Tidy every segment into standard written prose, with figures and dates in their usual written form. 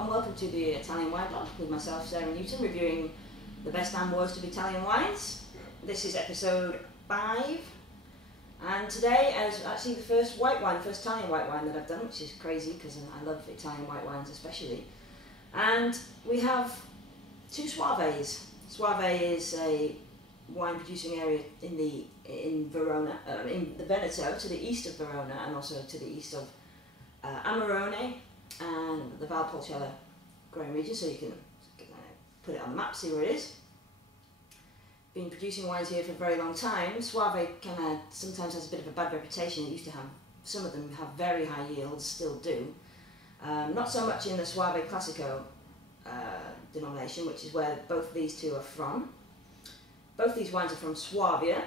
Hello and welcome to the Italian Wine Blog with myself, Sarah Newton, reviewing the best and worst of Italian wines. This is episode 5, and today is actually the first Italian white wine that I've done, which is crazy because I love Italian white wines especially. And we have two Suaves. Soave is a wine producing area in Verona, in the Veneto, to the east of Verona, and also to the east of Amarone and the Valpolicella growing region, so you can put it on the map, see where it is. Been producing wines here for a very long time. Soave sometimes has a bit of a bad reputation. It used to have, some of them have very high yields, still do. Not so much in the Suavia Classico denomination, which is where both of these two are from. Both these wines are from Suavia,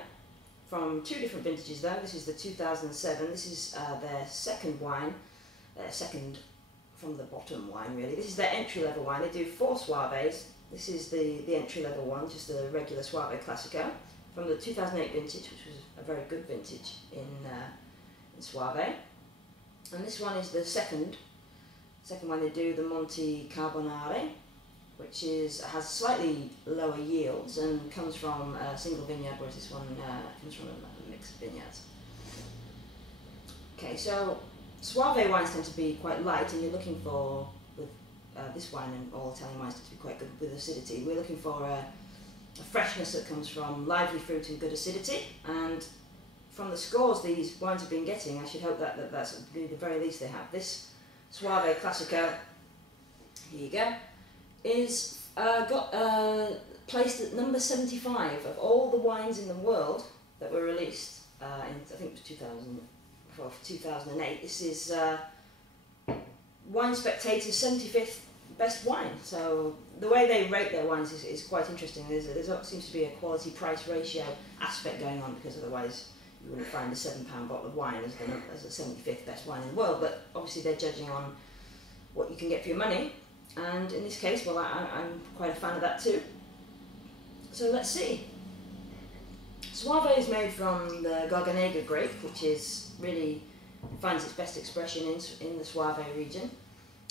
from two different vintages though. This is the 2007, this is their second wine, second from the bottom wine really. This is their entry level wine. They do 4 Suaves. This is the entry level one, just the regular Suavia Classico from the 2008 vintage, which was a very good vintage in Suave. And this one is the second one they do, the Monte Carbonare, which has slightly lower yields and comes from a single vineyard, whereas this one comes from a mix of vineyards. Okay, so Suave wines tend to be quite light, and you're looking for, with this wine and all Italian wines tend to be quite good with acidity. We're looking for a freshness that comes from lively fruit and good acidity, and from the scores these wines have been getting, I should hope that's the very least they have. This Suave Classico, here you go, is placed at number 75 of all the wines in the world that were released in, I think it was 2008. This is Wine Spectator's 75th best wine. So the way they rate their wines is quite interesting. There seems to be a quality-price ratio aspect going on, because otherwise you wouldn't find a £7 bottle of wine as the 75th best wine in the world. But obviously they're judging on what you can get for your money. And in this case, well, I'm quite a fan of that too. So let's see. Soave is made from the Garganega grape, which really finds its best expression in the Soave region.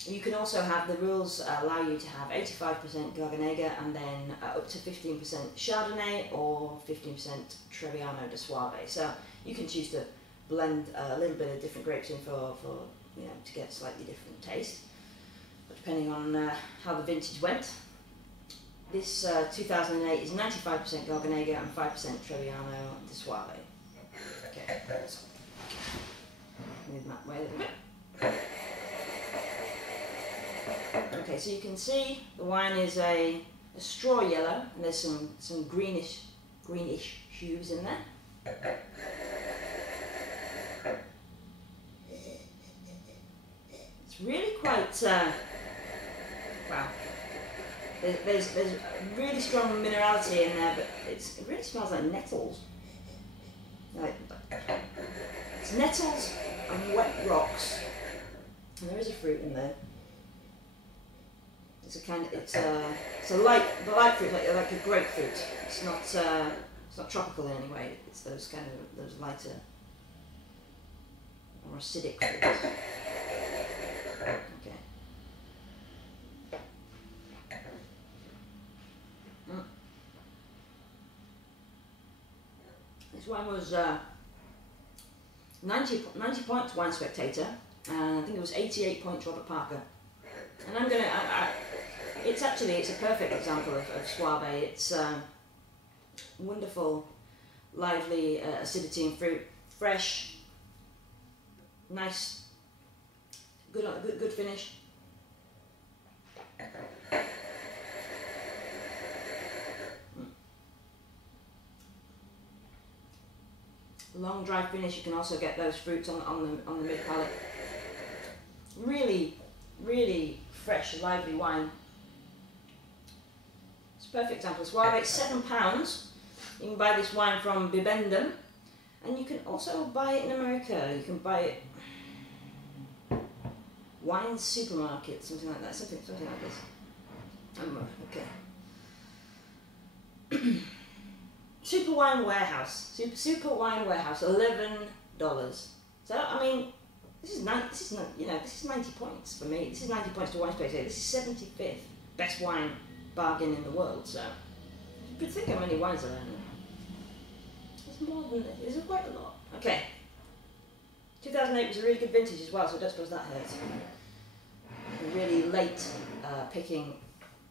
You can also have, the rules allow you to have 85% Garganega and then up to 15% Chardonnay or 15% Trebbiano de Soave. So you can choose to blend a little bit of different grapes in for to get a slightly different taste, depending on how the vintage went. This 2008 is 95% Garganega and 5% Trebbiano de Soave. Okay, so move that way a little bit. Okay, so you can see the wine is a straw yellow, and there's some greenish hues in there. It's really quite wow. There's really strong minerality in there, but it really smells like nettles. It's nettles and wet rocks, and there is a fruit in there. It's a light fruit, like a grapefruit. It's not tropical in any way. It's those lighter, more acidic fruits. Okay. This wine was 90 points Wine Spectator, and I think it was 88 points Robert Parker. And it's a perfect example of Soave. It's wonderful, lively acidity and fruit, fresh, nice, good finish. Long dry finish. You can also get those fruits on the mid palate. Really fresh, lively wine. It's a perfect example of Soave. It's £7. You can buy this wine from Bibendum, and you can also buy it in America. You can buy it wine supermarket, something like that, something like this. Okay. Super Wine Warehouse, $11. So I mean, This is this is 90 points for me. This is 90 points to Wine Spectator. This is 75th best wine bargain in the world. So you could think how many wines are there. There's more than this. There's quite a lot. Okay. 2008 was a really good vintage as well, so I don't suppose that hurts. A really late picking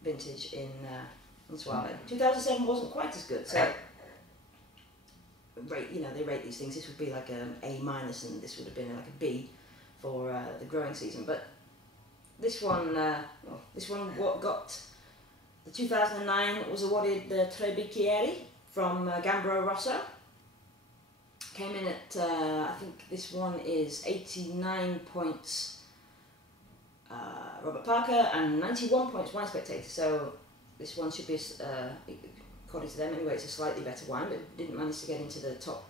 vintage in Suave. 2007 wasn't quite as good, so they rate these things. This would be like an A-, and this would have been like a B for the growing season. But this one what got the 2009 was awarded the Tre Bicchieri from Gambro Rosso. Came in at I think this one is 89 points Robert Parker and 91 points Wine Spectator. So this one should be, according to them anyway, it's a slightly better wine, but it didn't manage to get into the top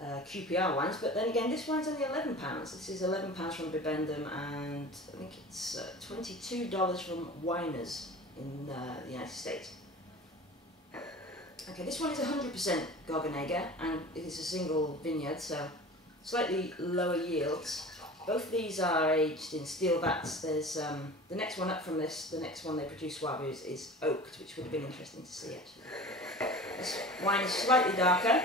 QPR wines. But then again, this wine's only £11. This is £11 from Bibendum, and I think it's $22 from Winers in the United States. Okay, this one is 100% Gorgonega, and it is a single vineyard, so slightly lower yields. Both these are aged in steel vats. There's the next one up from this, the next one they produce Suavia is oaked, which would have been interesting to see actually. This wine is slightly darker.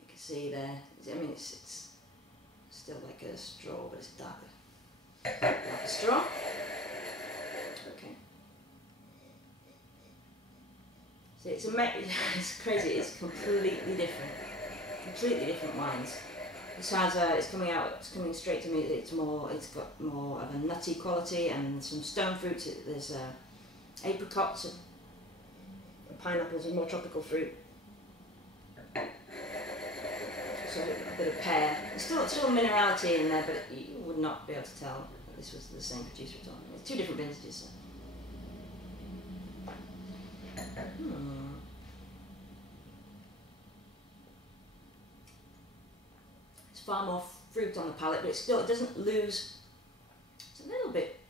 You can see there, I mean it's still like a straw, but it's darker. Like a straw. Okay. See, it's crazy, it's completely different wines. This has it's coming straight to me. It's got more of a nutty quality and some stone fruits. There's apricots and pineapples and more tropical fruit. So a bit of pear. There's still minerality in there, but you would not be able to tell that this was the same producer at all. It's two different vintages. So. It's far more fruit on the palate, but it doesn't lose. It's a little bit.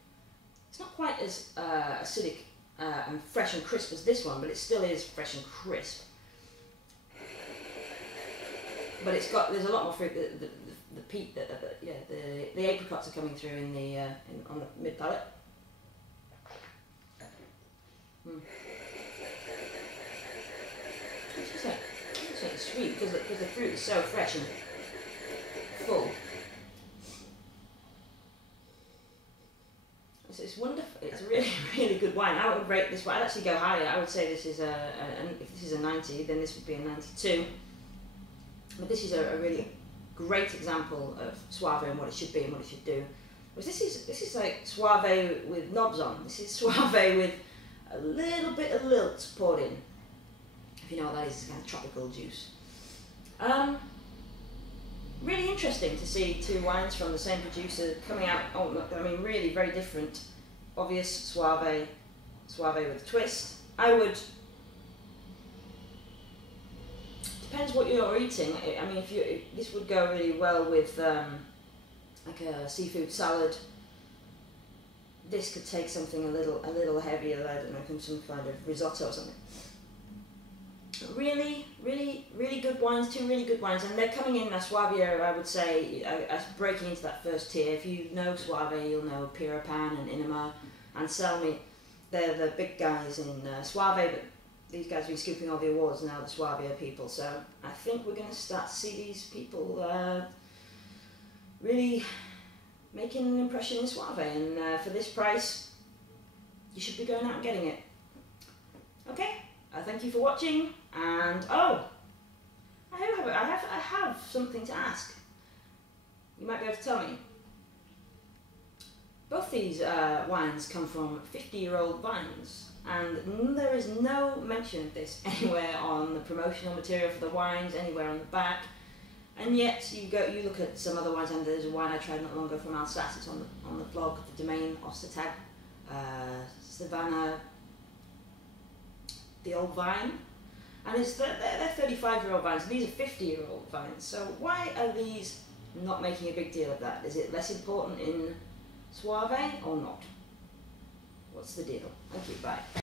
It's not quite as acidic and fresh and crisp as this one, but it still is fresh and crisp. But there's a lot more fruit. The peat, the apricots are coming through on the mid palate. It's sweet because the fruit is so fresh and full. It's wonderful. It's a really good wine. I would rate this wine. I'd actually go higher. I would say this is if this is a 90, then this would be a 92. But this is a really great example of Suave and what it should be and what it should do. Whereas this is like Suave with knobs on. This is Suave with a little bit of lilt poured in. If you know what that is, it's kind of tropical juice. Really interesting to see two wines from the same producer coming out. Really very different. Obvious Suave with a twist. Depends what you're eating. I mean, this would go really well with like a seafood salad. This could take something a little heavier. I don't know, some kind of risotto or something. Really good wines, two really good wines, and they're coming in as Suavia, I would say, as breaking into that first tier. If you know Suave, you'll know Pirapan and Inema and Selmy. They're the big guys in Suave, but these guys have been scooping all the awards now, the Suavia people, so I think we're going to start to see these people really making an impression in Suave, and for this price, you should be going out and getting it. Okay? Thank you for watching, and I have something to ask. You might be able to tell me. Both these wines come from 50-year-old vines, and there is no mention of this anywhere on the promotional material for the wines, anywhere on the back. And yet you look at some other wines, and there's a wine I tried not long ago from Alsace. It's on the blog, the Domain Ostertag, Savannah. The old vine, and they're 35-year-old vines. These are 50-year-old vines. So why are these not making a big deal of that? Is it less important in Suave or not? What's the deal? Thank you. Bye.